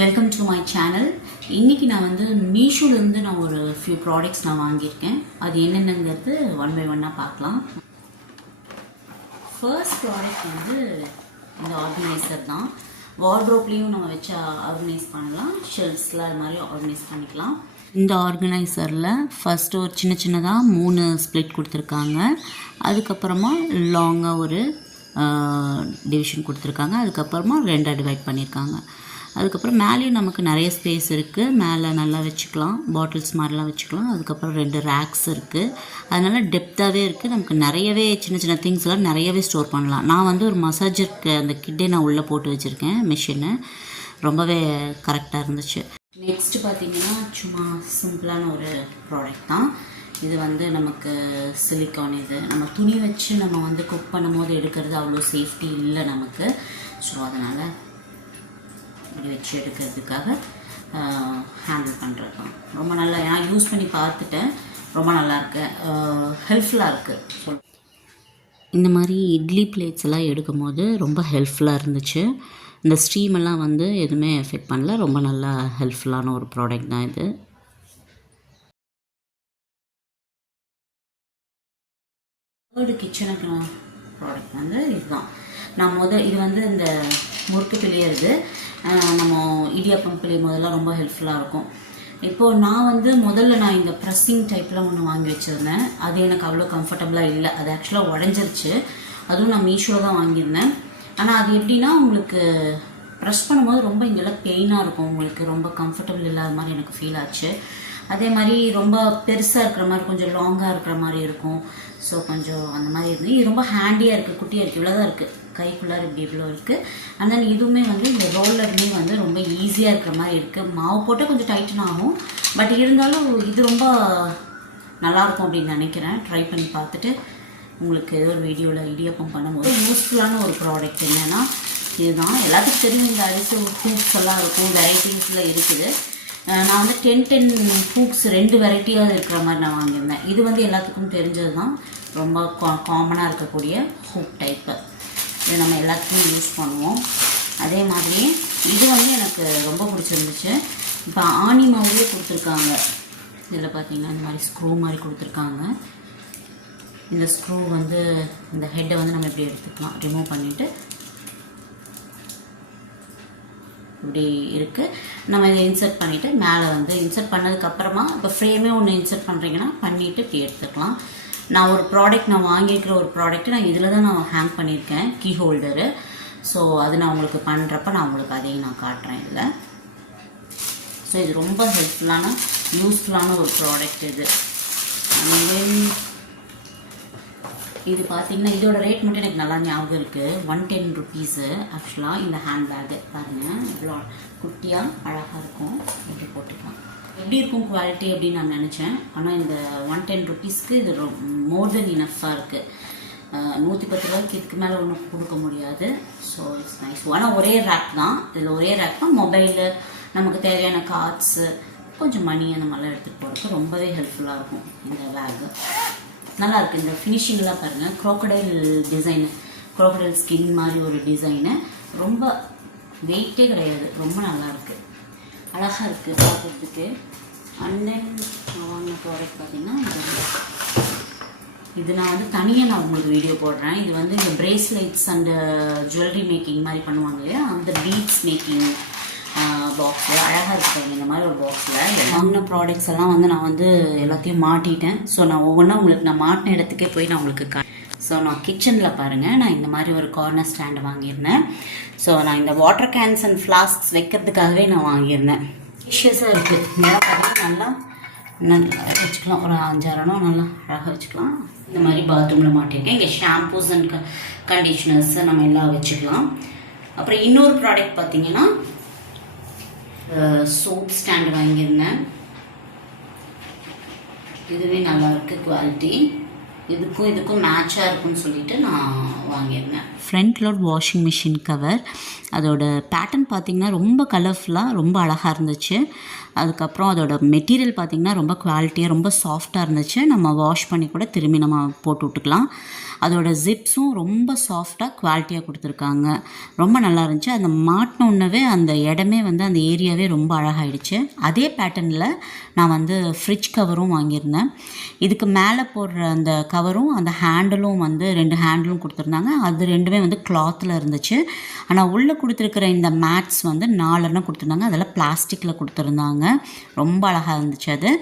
Welcome to my channel இன்றைக்கி நான் வந்து மீஷோலேருந்து நான் ஒரு ஃபியூ ப்ராடக்ட்ஸ் நான் வாங்கியிருக்கேன். அது என்னென்னங்கிறது ஒன் பை ஒன்னாக பார்க்கலாம். ஃபர்ஸ்ட் ப்ராடக்ட் வந்து இந்த ஆர்கனைசர் தான். வார்ட்ரோப்லேயும் நம்ம வச்சு ஆர்கனைஸ் பண்ணலாம். ஷெல்ஃப்ஸில் அது மாதிரி ஆர்கனைஸ் பண்ணிக்கலாம். இந்த ஆர்கனைசரில் ஃபஸ்ட்டு ஒரு சின்ன சின்னதாக மூணு ஸ்ப்ளிட் கொடுத்துருக்காங்க. அதுக்கப்புறமா லாங்காக ஒரு டிவிஷன் கொடுத்துருக்காங்க. அதுக்கப்புறமா ரெண்டாக டிவைட் பண்ணியிருக்காங்க. அதுக்கப்புறம் மேலேயும் நமக்கு நிறைய ஸ்பேஸ் இருக்குது மேலே நல்லா வச்சுக்கலாம். பாட்டில்ஸ் மாதிரிலாம் வச்சுக்கலாம். அதுக்கப்புறம் ரெண்டு ரேக்ஸ் இருக்குது அதனால் டெப்த்தாகவே இருக்குது நமக்கு நிறையவே சின்ன சின்ன திங்ஸ்லாம் நிறையவே ஸ்டோர் பண்ணலாம். நான் வந்து ஒரு மசாஜருக்கு அந்த கிட்டே நான் உள்ளே போட்டு வச்சுருக்கேன் மிஷினு ரொம்பவே கரெக்டாக இருந்துச்சு. நெக்ஸ்ட் பார்த்தீங்கன்னா சும்மா சிம்பிளான ஒரு ப்ராடக்ட் தான். இது வந்து நமக்கு சிலிக்கான் இது. நம்ம துணி வச்சு நம்ம வந்து குக் பண்ணும்போது எடுக்கிறது அவ்வளோ சேஃப்டி இல்லை நமக்கு. ஸோ அதனால் இப்படி வச்சு எடுக்கிறதுக்காக ஹேண்டில் பண்ணுறது தான் ரொம்ப நல்லா நான் யூஸ் பண்ணி பார்த்துட்டேன். ரொம்ப நல்லாயிருக்கு ஹெல்ப்ஃபுல்லாக இருக்குது சொல். இந்த மாதிரி இட்லி பிளேட்ஸ் எல்லாம் எடுக்கும்போது ரொம்ப ஹெல்ப்ஃபுல்லாக இருந்துச்சு. இந்த ஸ்டீமெல்லாம் வந்து எதுவுமே எஃபெக்ட் பண்ணல. ரொம்ப நல்லா ஹெல்ப்ஃபுல்லான ஒரு ப்ராடக்ட் தான் இது. தேர்டு கிச்சனுக்கு ப்ராடக்ட் வந்து இதுதான். நான் முதல் இது வந்து இந்த முறுக்கு பிழியறது. நம்ம இடியாப்பம் பிழியும் போதெல்லாம் ரொம்ப ஹெல்ப்ஃபுல்லாக இருக்கும். இப்போது நான் வந்து முதல்ல நான் இந்த ப்ரெஸ்ஸிங் டைப்பில் ஒன்று வாங்கி வச்சுருந்தேன். அது எனக்கு அவ்வளோ கம்ஃபர்டபுளாக இல்லை. அது ஆக்சுவலாக உடஞ்சிருச்சு. அதுவும் நான் மீஷோவில் தான் வாங்கியிருந்தேன். ஆனால் அது எப்படின்னா உங்களுக்கு ப்ரெஸ் பண்ணும்போது ரொம்ப இங்கெல்லாம் பெயினாக இருக்கும். உங்களுக்கு ரொம்ப கம்ஃபர்டபுள் இல்லாத மாதிரி எனக்கு ஃபீல் ஆச்சு. அதே மாதிரி ரொம்ப பெருசாக இருக்கிற மாதிரி கொஞ்சம் லாங்காக இருக்கிற மாதிரி இருக்கும். ஸோ கொஞ்சம் அந்த மாதிரி இருக்குது இது ரொம்ப ஹேண்டியாக இருக்குது குட்டியாக இருக்குது இவ்வளோ தான் இருக்குது கைக்குள்ளார இப்படி இவ்வளோ இருக்குது அண்ட் தென் இதுவுமே வந்து இந்த ரோலருமே வந்து ரொம்ப ஈஸியாக இருக்கிற மாதிரி இருக்குது மாவு போட்டால் கொஞ்சம் டைட்டன் ஆகும். பட் இருந்தாலும் இது ரொம்ப நல்லாயிருக்கும் அப்படின்னு நினைக்கிறேன். ட்ரை பண்ணி பார்த்துட்டு உங்களுக்கு ஏதோ ஒரு வீடியோவில் இடியாப்பம் பண்ணும்போது யூஸ்ஃபுல்லான ஒரு ப்ராடக்ட் என்னென்னா இதுதான். எல்லாத்துக்கும் தெரியும் இந்த அரிசி ஹூக்ஸ் எல்லாம் இருக்கும். வெரைட்டிஸில் இருக்குது. நான் வந்து டென் டென் ஹூக்ஸ் ரெண்டு வெரைட்டியாக இருக்கிற மாதிரி நான் வாங்கியிருந்தேன். இது வந்து எல்லாத்துக்கும் தெரிஞ்சது தான் ரொம்ப கா காமனாக இருக்கக்கூடிய ஹூக் டைப்பு இது நம்ம எல்லாத்துக்கும் யூஸ் பண்ணுவோம். அதே மாதிரி இது வந்து எனக்கு ரொம்ப பிடிச்சிருந்துச்சு. இப்போ ஆணி மாதிரியே கொடுத்துருக்காங்க. இதில் பார்த்தீங்கன்னா இந்த மாதிரி ஸ்க்ரூ மாதிரி கொடுத்துருக்காங்க. இந்த ஸ்க்ரூ வந்து இந்த ஹெட்டை வந்து நம்ம இப்படி எடுத்துக்கலாம். ரிமூவ் பண்ணிவிட்டு இப்படி இருக்குது நம்ம இதை இன்சர்ட் பண்ணிவிட்டு மேலே வந்து இன்சர்ட் பண்ணதுக்கப்புறமா இப்போ ஃப்ரேமே ஒன்று இன்சர்ட் பண்ணுறீங்கன்னா பண்ணிவிட்டு இப்படி எடுத்துக்கலாம். நான் ஒரு ப்ராடக்ட் நான் வாங்கியிருக்கிற ஒரு ப்ராடக்ட்டு நான் இதில் தான் நான் ஹேங் பண்ணியிருக்கேன் கீ ஹோல்டரு ஸோ அது நான் உங்களுக்கு பண்ணுறப்ப நான் உங்களுக்கு அதையும் நான் காட்டுறேன் இதில். ஸோ இது ரொம்ப ஹெல்ப்ஃபுல்லான யூஸ்ஃபுல்லான ஒரு ப்ராடக்ட் இது. இது பார்த்தீங்கன்னா இதோட ரேட் மட்டும் எனக்கு நல்லா ஞாபகம் இருக்குது ஒன் டென் ருபீஸு ஆக்சுவலாக இந்த ஹேண்ட்பேக்கு பாருங்கள் இவ்வளோ குட்டியாக அழகாக இருக்கும். இப்படி போட்டுக்கலாம். எப்படி இருக்கும் குவாலிட்டி அப்படின்னு நான் நினச்சேன். ஆனால் இந்த ஒன் டென் ருபீஸ்க்கு இது மோர் தென் இனஃபாக இருக்குது நூற்றி பத்து ரூபாய்க்கு இதுக்கு மேலே ஒன்றும் கொடுக்க முடியாது. ஸோ இட்ஸ் நைஸ் ஆனால் ஒரே ரேக் தான். இதில் ஒரே ரேக் தான். மொபைலு நமக்கு தேவையான கார்ட்ஸு கொஞ்சம் மணி அந்த மாதிரிலாம் எடுத்துகிட்டு போகிறதுக்கு ரொம்பவே ஹெல்ப்ஃபுல்லாக இருக்கும் இந்த பேக்கு நல்லா இருக்கு இந்த ஃபினிஷிங்லாம் பாருங்கள் க்ரோக்கடைல் டிசைனு க்ரோக்கடைல் ஸ்கின் மாதிரி ஒரு டிசைனு ரொம்ப வெயிட்டே கிடையாது. ரொம்ப நல்லா இருக்கு அழகாக இருக்குது பார்க்குறதுக்கு அண்ட் தென் வாங்கின ப்ராடக்ட் பார்த்தீங்கன்னா இது. இது நான் வந்து தனியாக நான் உங்களுக்கு வீடியோ போடுறேன். இது வந்து இந்த பிரேஸ்லெட்ஸ் அண்ட் ஜுவல்லரி மேக்கிங் மாதிரி பண்ணுவாங்க இல்லையா? அந்த பீட்ஸ் மேக்கிங் பாக்ஸில் அழகாக இருக்குது இந்த மாதிரி ஒரு பாக்ஸில் வாங்கின ப்ராடக்ட்ஸ் எல்லாம் வந்து நான் வந்து எல்லாத்தையும் மாட்டிட்டேன். ஸோ நான் ஒவ்வொன்றா உங்களுக்கு நான் மாட்டின இடத்துக்கே போய் நான் உங்களுக்கு கா ஸோ நான் கிச்சனில் பாருங்கள் நான் இந்த மாதிரி ஒரு கார்னர் ஸ்டாண்டு வாங்கியிருந்தேன். ஸோ நான் இந்த வாட்டர் கேன்ஸ் அண்ட் ஃப்ளாஸ்க்ஸ் வைக்கிறதுக்காகவே நான் வாங்கியிருந்தேன். இஷ்யூஸாக இருக்குது இதெல்லாம் பார்த்தீங்கன்னா நல்லா நல்லா வச்சுக்கலாம். ஒரு அஞ்சாறணும் நல்லா அழகாக வச்சுக்கலாம். இந்த மாதிரி பாத்ரூமில் மாட்டியிருக்கேன். இங்கே ஷாம்பூஸ் அண்ட் கண்டிஷ்னர்ஸ் நம்ம எல்லாம் வச்சுக்கலாம். அப்புறம் இன்னொரு ப்ராடக்ட் பார்த்தீங்கன்னா சோப் ஸ்டாண்ட் வாங்கியிருந்தேன். இதுவே நல்லா இருக்கு குவாலிட்டி இதுக்கும் இதுக்கும் மேட்சாக இருக்கும்னு சொல்லிட்டு நான் வாங்கியிருந்தேன். Front load washing machine cover அதோட பேட்டர்ன் பார்த்தீங்கன்னா ரொம்ப கலர்ஃபுல்லாக ரொம்ப அழகாக இருந்துச்சு. அதுக்கப்புறம் அதோட மெட்டீரியல் பார்த்தீங்கன்னா ரொம்ப குவாலிட்டியாக ரொம்ப சாஃப்டாக இருந்துச்சு. நம்ம வாஷ் பண்ணி கூட திரும்பி நம்ம போட்டு விட்டுக்கலாம். அதோட ஜிப்ஸும் ரொம்ப சாஃப்டாக குவாலிட்டியாக கொடுத்துருக்காங்க. ரொம்ப நல்லா இருந்துச்சு. அந்த மாட்டினோன்னவே அந்த இடமே வந்து அந்த ஏரியாவே ரொம்ப அழகாயிடுச்சு. அதே பேட்டர்னில் நான் வந்து ஃப்ரிட்ஜ் கவரும் வாங்கியிருந்தேன். இதுக்கு மேலே போடுற அந்த கவரும் அந்த ஹேண்டிலும் வந்து ரெண்டு ஹேண்டிலும் கொடுத்துருந்தாங்க. அது ரெண்டுமே வந்து கிளாத்தில் இருந்துச்சு. ஆனால் உள்ளே கொடுத்துருக்கிற இந்த மேட்ஸ் வந்து நாலெண்ணம் கொடுத்துருந்தாங்க. அதெல்லாம் பிளாஸ்டிக்கில் கொடுத்துருந்தாங்க. ரொம்ப அழகாக இருந்துச்சு அது.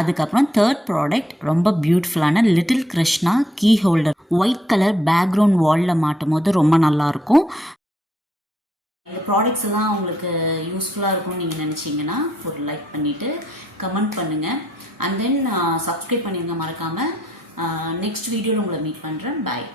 அதுக்கப்புறம் தேர்ட் ப்ராடக்ட் ரொம்ப பியூட்டிஃபுல்லான little Krishna key holder white colour background வாலில் மாட்டும் போது ரொம்ப நல்லாயிருக்கும் இந்த ப்ராடக்ட்ஸ் எல்லாம் உங்களுக்கு யூஸ்ஃபுல்லாக இருக்கும்னு நீங்கள் நினச்சிங்கன்னா ஒரு லைக் பண்ணிவிட்டு கமெண்ட் பண்ணுங்கள் அண்ட் தென் சப்ஸ்கிரைப் பண்ணிடுங்க மறக்காமல் நெக்ஸ்ட் வீடியோவில் உங்களை மீட் பண்ணுறேன் பாய்